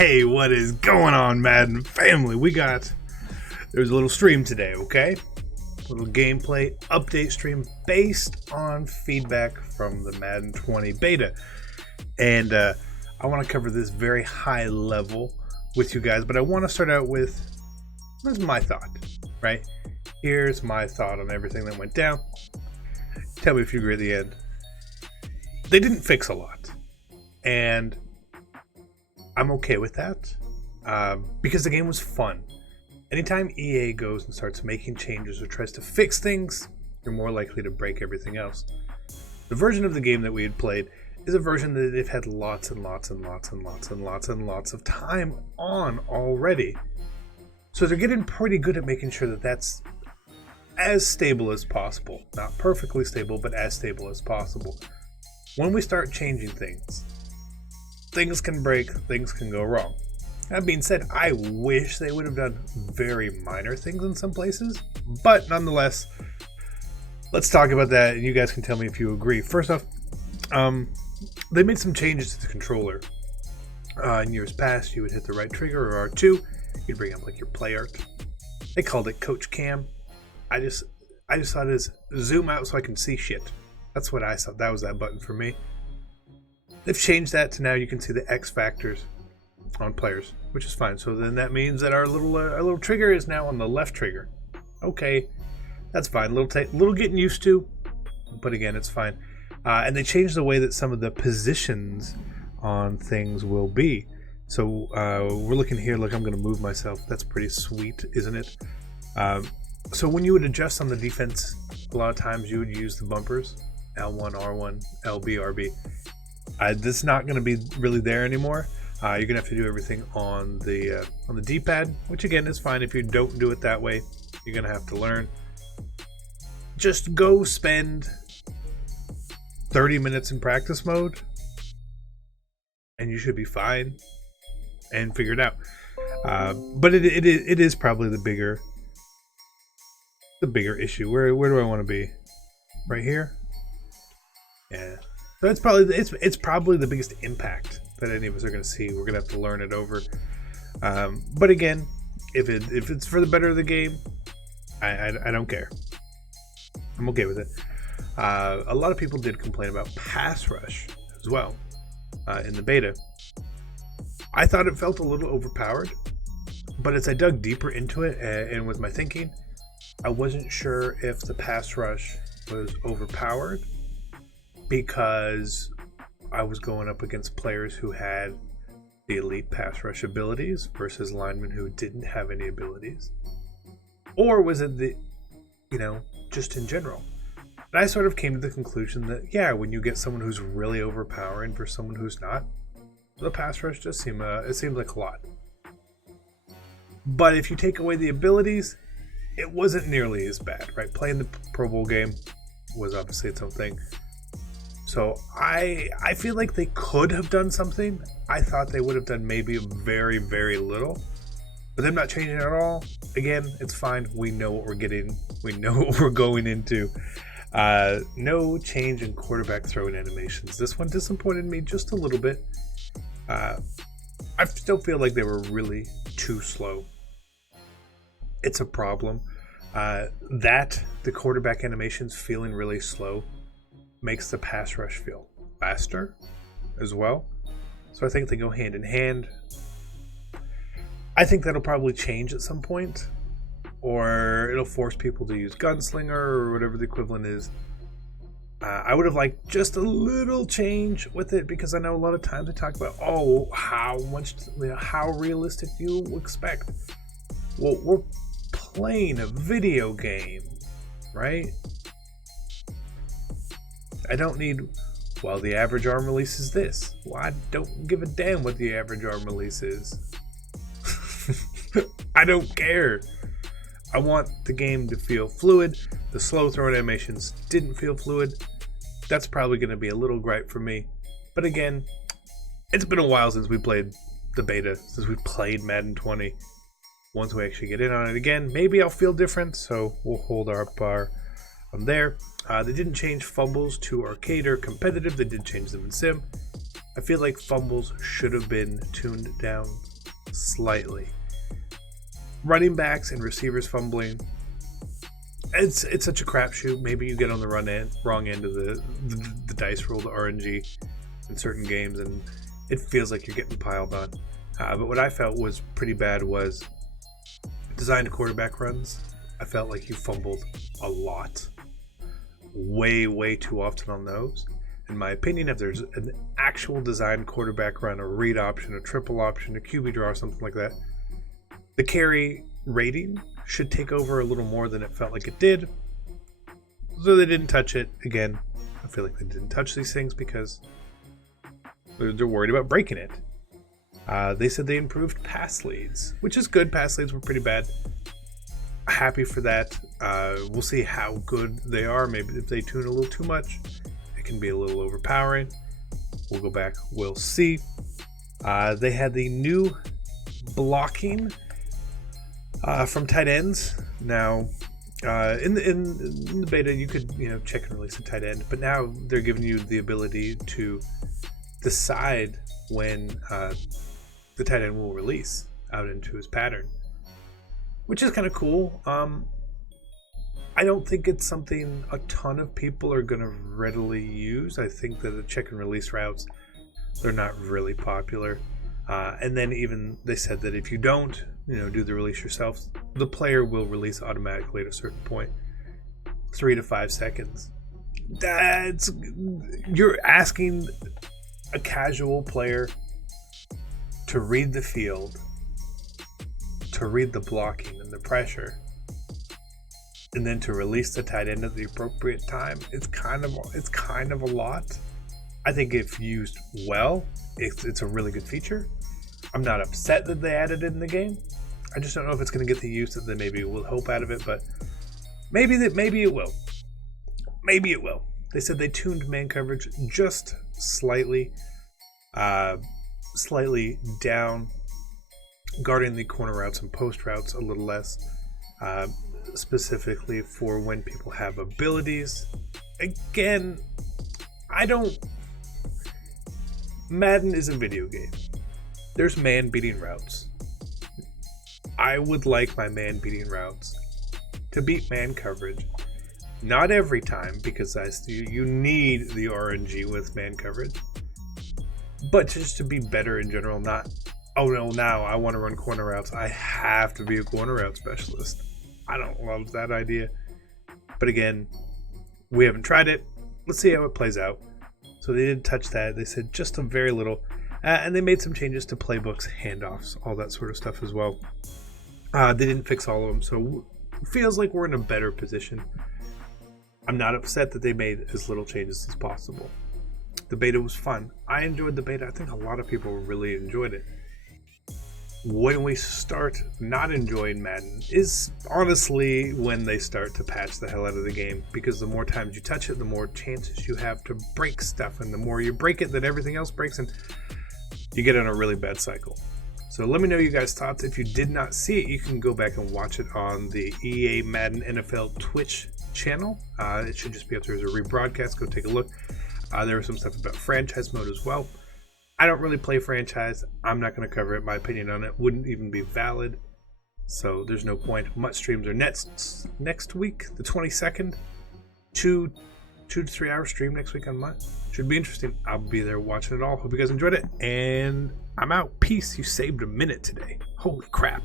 Hey, what is going on, Madden family? There's a little stream today, okay? A little gameplay update stream based on feedback from the Madden 20 beta. And I want to cover this very high level with you guys, but I want to start out with, here's my thought, right? Here's my thought on everything that went down. Tell me if you agree at the end. They didn't fix a lot. And I'm okay with that because the game was fun. Anytime EA goes and starts making changes or tries to fix things, you're more likely to break everything else. The version of the game that we had played is a version that they've had lots and lots and lots and lots and lots and lots of time on already. So they're getting pretty good at making sure that that's as stable as possible. Not perfectly stable, but as stable as possible. When we start changing things can break, things can go wrong. That being said, I wish they would have done very minor things in some places, but nonetheless, let's talk about that and you guys can tell me if you agree. First off, they made some changes to the controller. In years past, you would hit the right trigger or R2, you'd bring up like your play art. They called it Coach Cam. I just thought it was zoom out so I can see shit. That's what I saw. That was that button for me. They've changed that to now you can see the X factors on players, which is fine. So then that means that our little trigger is now on the left trigger. Okay, that's fine. Little getting used to, but again, it's fine. And they changed the way that some of the positions on things will be. So we're looking here. Look, I'm going to move myself. That's pretty sweet, isn't it? So when you would adjust on the defense, a lot of times you would use the bumpers, L1, R1, LB, RB. This is not going to be really there anymore. You're going to have to do everything on the D-pad, which again is fine. If you don't do it that way, you're going to have to learn. Just go spend 30 minutes in practice mode, and you should be fine and figure it out. But it is probably the bigger issue. Where do I want to be? Right here? Yeah. So it's probably the biggest impact that any of us are going to see. We're going to have to learn it over. But again, if it's for the better of the game, I don't care. I'm okay with it. A lot of people did complain about pass rush as well in the beta. I thought it felt a little overpowered, but as I dug deeper into it and with my thinking, I wasn't sure if the pass rush was overpowered because I was going up against players who had the elite pass rush abilities versus linemen who didn't have any abilities. Or was it just in general? And I sort of came to the conclusion that, yeah, when you get someone who's really overpowering for someone who's not, the pass rush does seems like a lot. But if you take away the abilities, it wasn't nearly as bad, right? Playing the Pro Bowl game was obviously its own thing. So I feel like they could have done something. I thought they would have done maybe very, very little. But them not changing it at all, again, it's fine. We know what we're getting. We know what we're going into. No change in quarterback throwing animations. This one disappointed me just a little bit. I still feel like they were really too slow. It's a problem. That the quarterback animations feeling really slow makes the pass rush feel faster as well. So I think they go hand in hand. I think that'll probably change at some point, or it'll force people to use Gunslinger or whatever the equivalent is. I would have liked just a little change with it because I know a lot of times they talk about, how realistic do you expect? Well, we're playing a video game, right? I don't need, the average arm release is this. Well, I don't give a damn what the average arm release is. I don't care. I want the game to feel fluid. The slow throwing animations didn't feel fluid. That's probably going to be a little gripe for me. But again, it's been a while since we played the beta, since we played Madden 20. Once we actually get in on it again, maybe I'll feel different, so we'll hold our bar on there. They didn't change fumbles to arcade or competitive. They did change them in sim. I feel like fumbles should have been tuned down slightly. Running backs and receivers fumbling. It's such a crapshoot. Maybe you get on the wrong end of the dice roll, the RNG, in certain games, and it feels like you're getting piled on. But what I felt was pretty bad was designed quarterback runs. I felt like you fumbled a lot. Way too often on those. In my opinion, if there's an actual designed quarterback run, a read option, a triple option, a QB draw, or something like that, the carry rating should take over a little more than it felt like it did. So they didn't touch it. Again, I feel like they didn't touch these things because they're worried about breaking it. They said they improved pass leads, which is good. Pass leads were pretty bad. Happy for that. We'll see how good they are. Maybe if they tune a little too much, it can be a little overpowering. We'll go back. We'll see. They had the new blocking from tight ends. Now, in the beta, you could check and release a tight end, but now they're giving you the ability to decide when the tight end will release out into his pattern, which is kind of cool. I don't think it's something a ton of people are going to readily use. I think that the check and release routes, they're not really popular. And then even they said that if you don't do the release yourself, the player will release automatically at a certain point, 3 to 5 seconds. You're asking a casual player to read the field, to read the blocking and the pressure, and then to release the tight end at the appropriate time. It's kind of a lot. I think if used well, it's a really good feature. I'm not upset that they added it in the game. I just don't know if it's going to get the use that they maybe will hope out of it, but maybe it will. Maybe it will. They said they tuned man coverage just slightly down, guarding the corner routes and post routes a little less, specifically for when people have abilities. Again, Madden is a video game. There's man-beating routes. I would like my man-beating routes to beat man coverage. Not every time, because you need the RNG with man coverage. But just to be better in general, not, oh no, now I want to run corner routes. I have to be a corner route specialist. I don't love that idea. But again, we haven't tried it. Let's see how it plays out. So they didn't touch that. They said just a very little. And they made some changes to playbooks, handoffs, all that sort of stuff as well. They didn't fix all of them, so it feels like we're in a better position. I'm not upset that they made as little changes as possible. The beta was fun. I enjoyed the beta. I think a lot of people really enjoyed it. When we start not enjoying Madden is honestly when they start to patch the hell out of the game, because the more times you touch it, the more chances you have to break stuff, and the more you break it, then everything else breaks, and you get in a really bad cycle. So let me know you guys' thoughts. If you did not see it, you can go back and watch it on the EA Madden NFL Twitch channel. It should just be up there as a rebroadcast. Go take a look. There was some stuff about franchise mode as well. I don't really play franchise. I'm not going to cover it. My opinion on it wouldn't even be valid. So there's no point. Mutt streams are next week, the 22nd. 2 to 3 hour stream next week on Mutt. Should be interesting. I'll be there watching it all. Hope you guys enjoyed it. And I'm out. Peace. You saved a minute today. Holy crap.